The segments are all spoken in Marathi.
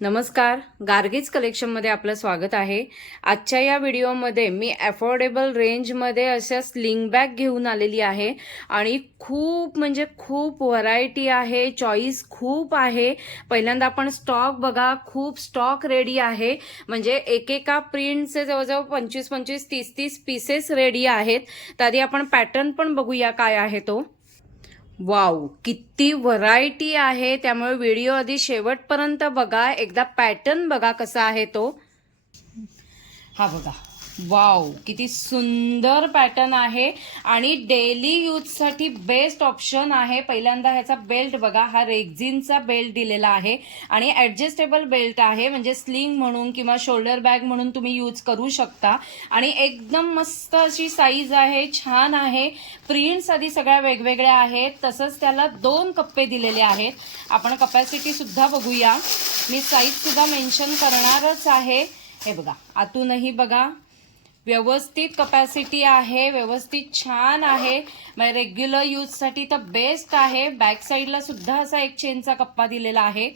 नमस्कार, गार्गीज कलेक्शनमध्ये आपलं स्वागत आहे। आजच्या या व्हिडिओमध्ये मी अफोर्डेबल रेंजमध्ये अशा स्लिंग बॅग घेऊन आलेली आहे आणि खूप म्हणजे खूप व्हरायटी आहे, चॉईस खूप आहे। पहिल्यांदा आपण स्टॉक बघा, खूप स्टॉक रेडी आहे। म्हणजे एकेका प्रिंटचे जवळजवळ 25-25, 30-30 पीसेस रेडी आहेत। तर आधी आपण पॅटर्न पण बघूया काय आहे तो। वाव, किती व्हरायटी आहे, त्यामुळे व्हिडिओ आधी शेवटपर्यंत बघा। एकदा पॅटर्न बघा कसा आहे तो। हा बघा, वाव किती सुंदर पॅटर्न आहे आणि डेली यूजसाठी बेस्ट ऑप्शन आहे। पहिल्यांदा ह्याचा बेल्ट बघा, हा रेक्झिनचा बेल्ट दिलेला आहे आणि ॲडजस्टेबल बेल्ट आहे, म्हणजे स्लिंग म्हणून किंवा शोल्डर बॅग म्हणून तुम्ही यूज करू शकता। आणि एकदम मस्त अशी साईज आहे, छान आहे। प्रिंट्स आधी सगळ्या वेगवेगळ्या आहेत, तसंच त्याला 2 कप्पे दिलेले आहेत। आपण कपॅसिटी सुद्धा बघूया, मी साईज सुद्धा मेन्शन करणारच आहे। हे बघा, आतूनही बघा, व्यवस्थित कपॅसिटी आहे, व्यवस्थित छान आहे। म्हणजे रेग्युलर यूजसाठी तर बेस्ट आहे। बॅक साईडला सुद्धा असा एक चेनचा कप्पा दिलेला आहे।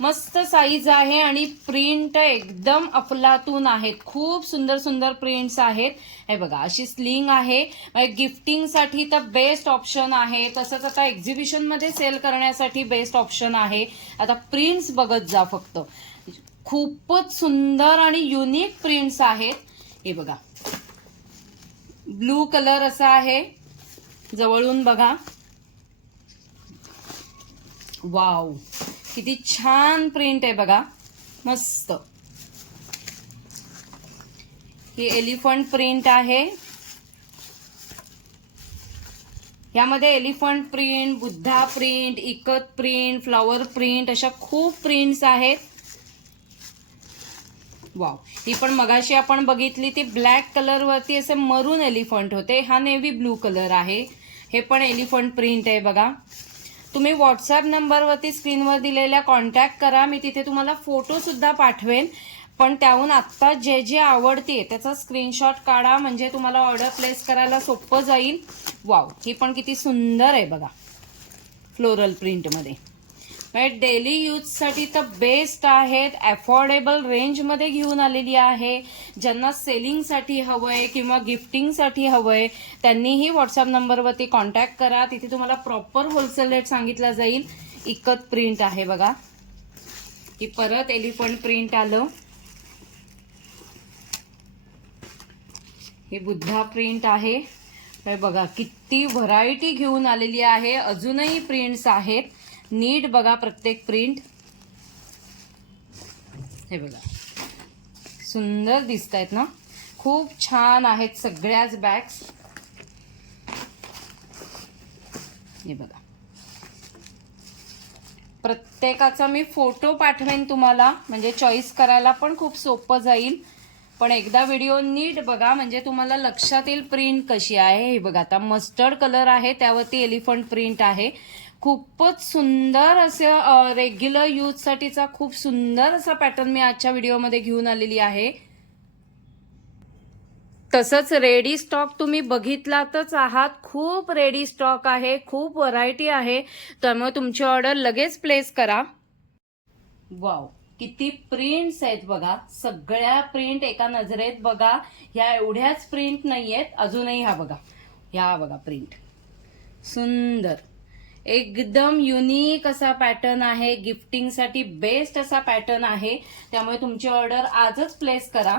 मस्त साईज आहे आणि प्रिंट एकदम अफलातून आहेत। खूप सुंदर सुंदर प्रिंट्स आहेत। हे बघा, अशी स्लिंग आहे, गिफ्टिंगसाठी तर बेस्ट ऑप्शन आहे। तसंच आता एक्झिबिशनमध्ये सेल करण्यासाठी बेस्ट ऑप्शन आहे। आता प्रिंट्स बघत जा फक्त, खूपच सुंदर आणि युनिक प्रिंट्स आहेत। हे बघा, ब्लू कलर असा आहे, जवळून बघा। वाव, किती छान प्रिंट आहे बघा, मस्त। ही एलिफंट प्रिंट आहे, यामध्ये एलिफंट प्रिंट, बुद्धा प्रिंट, इकत प्रिंट, फ्लॉवर प्रिंट अशा खूप प्रिंट्स आहेत। वाव, ही पण मगाशी आपण बघितली ती ब्लॅक कलर वरती असे मरून एलिफंट होते, हा नेव्ही ब्लू कलर आहे। हे पण एलिफंट प्रिंट आहे बघा। तुम्ही व्हॉट्सअप नंबरवरती स्क्रीनवर दिलेल्या कॉन्टॅक्ट करा, मी तिथे तुम्हाला फोटो सुद्धा पाठवेन। पण त्याहून आत्ता जे जे आवडते त्याचा स्क्रीनशॉट काढा, म्हणजे तुम्हाला ऑर्डर प्लेस करायला सोपं जाईल। वाव, ही पण किती सुंदर आहे बघा, फ्लोरल प्रिंटमध्ये। डेली यूजसाठी तर बेस्ट आहेत, अफोर्डेबल रेंजमध्ये घेऊन आलेली आहे। ज्यांना सेलिंगसाठी हवंय किंवा गिफ्टिंगसाठी हवंय त्यांनीही व्हॉट्सअप नंबरवरती कॉन्टॅक्ट करा, तिथे तुम्हाला प्रॉपर होलसेल रेट सांगितला जाईल। इकत प्रिंट आहे बघा, ही परत एलिफंट प्रिंट आलं। हे बुद्धा प्रिंट आहे। हे बघा, किती व्हरायटी घेऊन आलेली आहे, अजूनही प्रिंट्स आहेत। नीट बघा प्रत्येक प्रिंट। हे बघा, सुंदर दिसत आहेत ना, खूप छान आहेत सगळ्याच बॅग्स। हे बघा, प्रत्येकाचा मी फोटो पाठवेन तुम्हाला, म्हणजे चॉईस करायला पण खूप सोपं जाईल। पण एकदा व्हिडिओ नीट बघा, म्हणजे तुम्हाला लक्षात येईल प्रिंट कशी आहे। हे बघा, आता मस्टर्ड कलर आहे, त्यावरती एलिफंट प्रिंट आहे। खूपच सुंदर असं रेग्युलर यूजसाठीचा खूप सुंदर असा पॅटर्न मी आजच्या व्हिडिओमध्ये घेऊन आलेली आहे। तसंच रेडी स्टॉक तुम्ही बघितलातच आहात, खूप रेडी स्टॉक आहे, खूप व्हरायटी आहे, त्यामुळे तुमची ऑर्डर लगेच प्लेस करा। वाव, किती प्रिंट्स आहेत बघा, सगळ्या प्रिंट एका नजरेत बघा। ह्या एवढ्याच प्रिंट नाहीयेत, अजूनही हा बघा, ह्या बघा प्रिंट, सुंदर एकदम युनिक असा पॅटर्न आहे। गिफ्टिंगसाठी बेस्ट असा पॅटर्न आहे, त्यामुळे तुमची ऑर्डर आजच प्लेस करा।